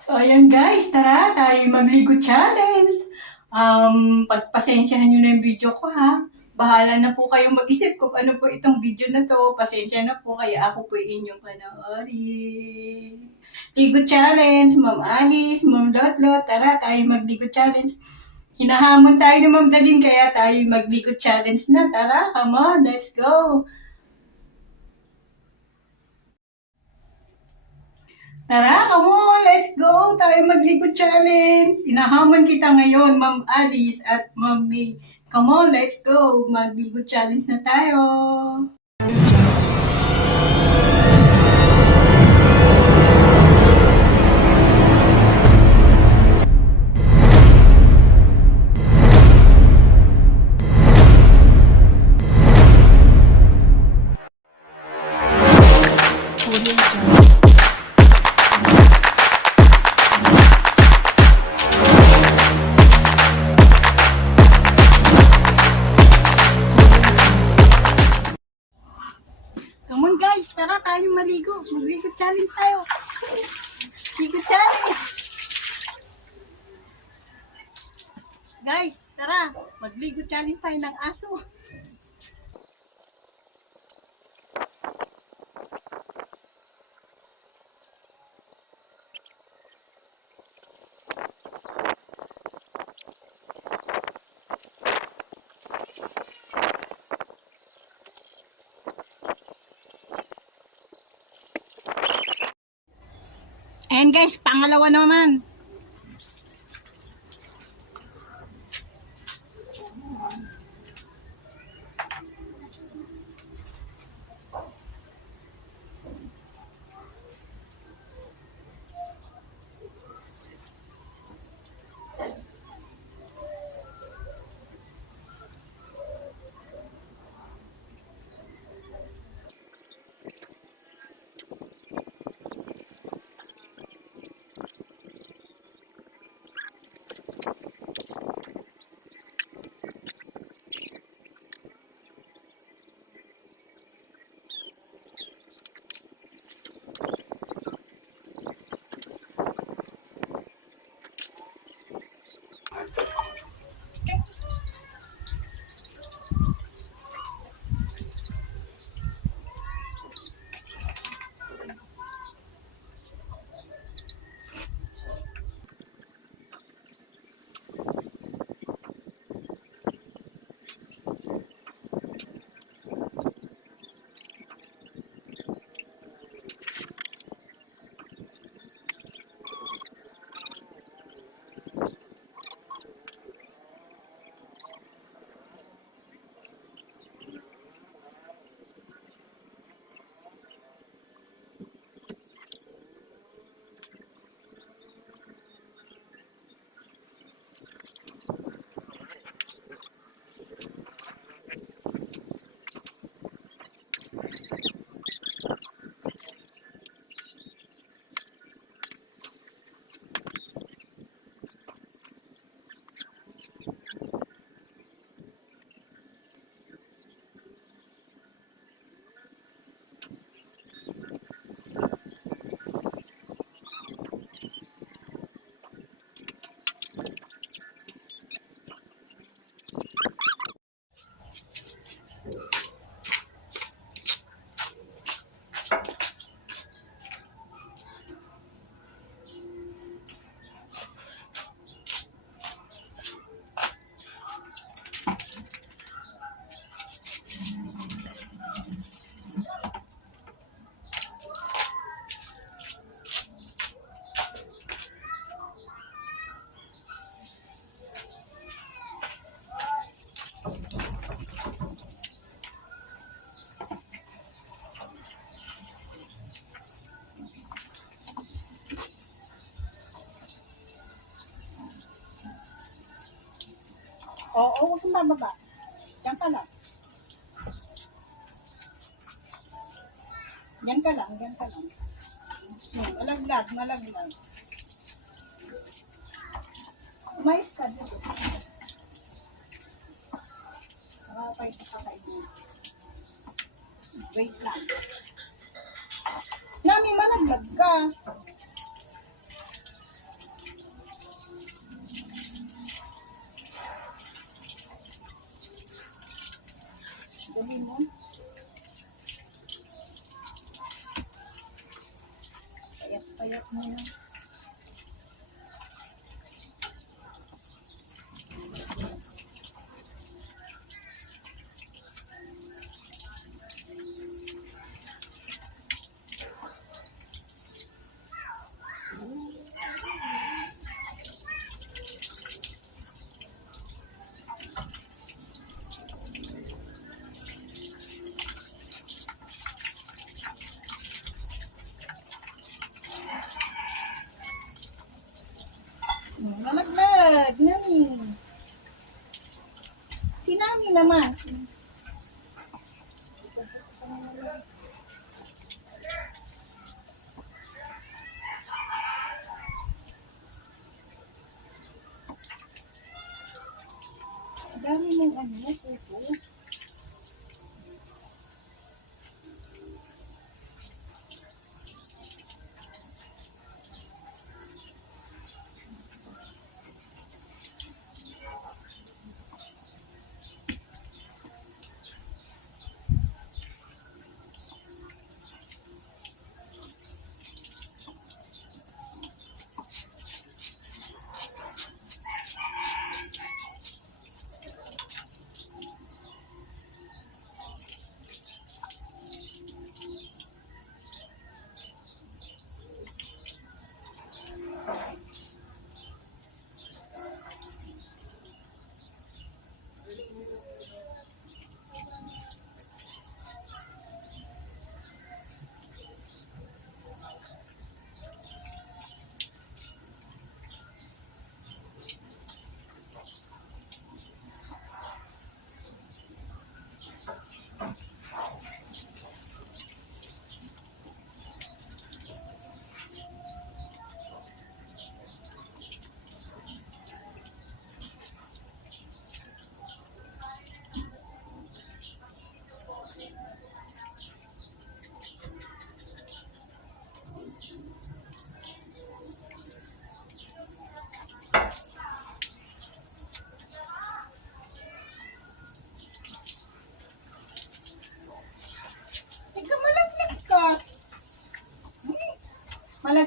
So, ayan guys, tara, tayo magligo challenge. Um, pagpasensyahan nyo na yung video ko ha. Bahala na po kayong mag-isip kung ano po itong video na to. Pasensya na po, kaya ako po inyong panoorin. Ligo challenge, Ma'am Alice, Ma'am Lotlot, tara, tayo magligo challenge. Hinahamon tayo ni Ma'am Dalin, kaya tayo magligo challenge na. Tara, come on, let's go. Tara, go! Tayo magligo challenge! Inahamon kita ngayon, Ma'am Alice at Ma'am May. Come on, let's go! Magligo challenge na tayo! Challenge tayo ng aso. Ayan guys, pangalawa naman. Oo, huwag kang bababa. Diyan ka lang. Diyan ka lang, diyan ka lang. Yan, malaglag, malaglag. Umayos ka dito. Nakapay sa kakainin. Wait lang. Nami, malaglag ka. da minha cultura.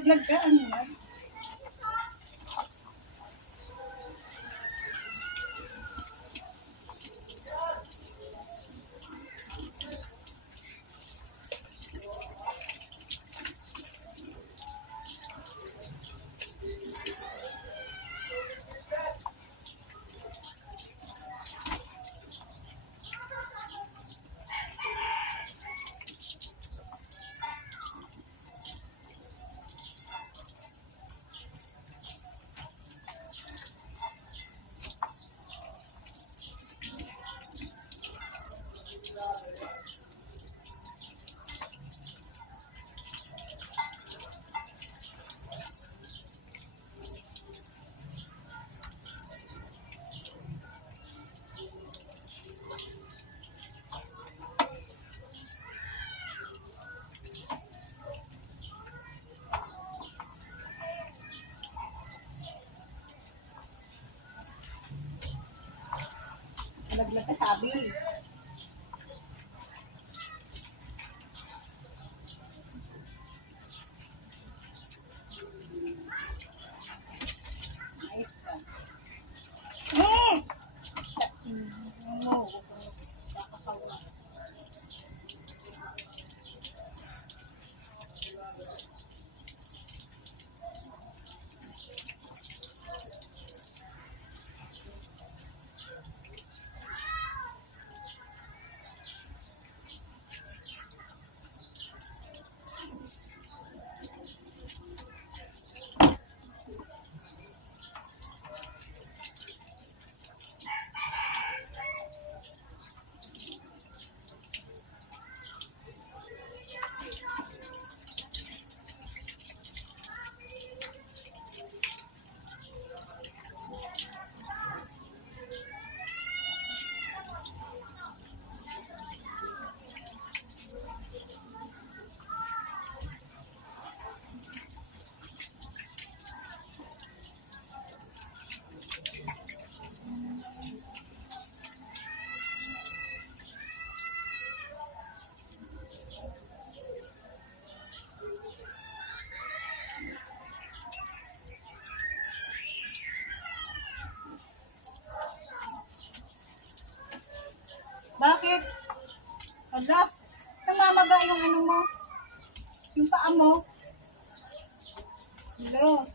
Malaglag ka, ano? Malaglag Love, namamaga yung ano mo. Yung paa mo. Hello.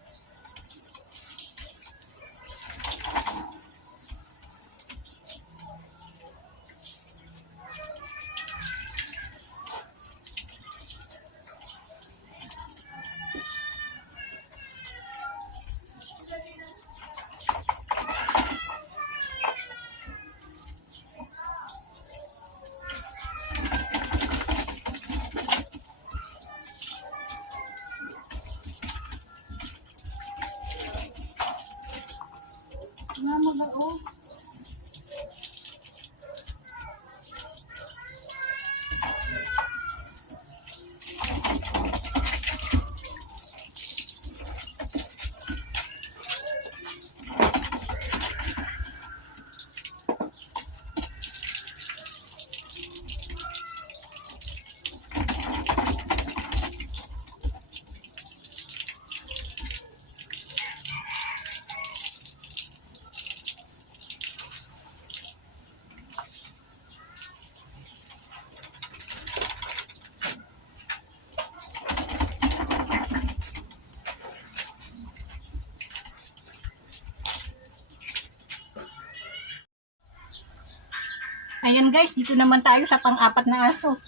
Ayan guys, dito naman tayo sa pang-apat na aso.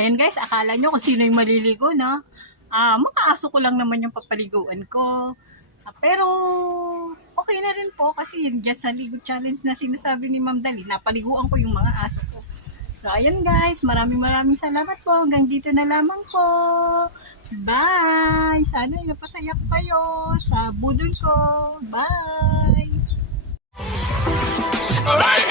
Ayan guys, akala nyo kung sino yung maliligo, no? Ah, mga aso ko lang naman yung papaliguan ko. Ah, pero, okay na rin po kasi yung just sa ligo challenge na sinasabi ni Ma'am Dali, napaliguan ko yung mga aso ko. So, ayan guys, maraming maraming salamat po. Hanggang dito na lamang po. Bye! Sana napasayak kayo sa budol ko. Bye! Alright!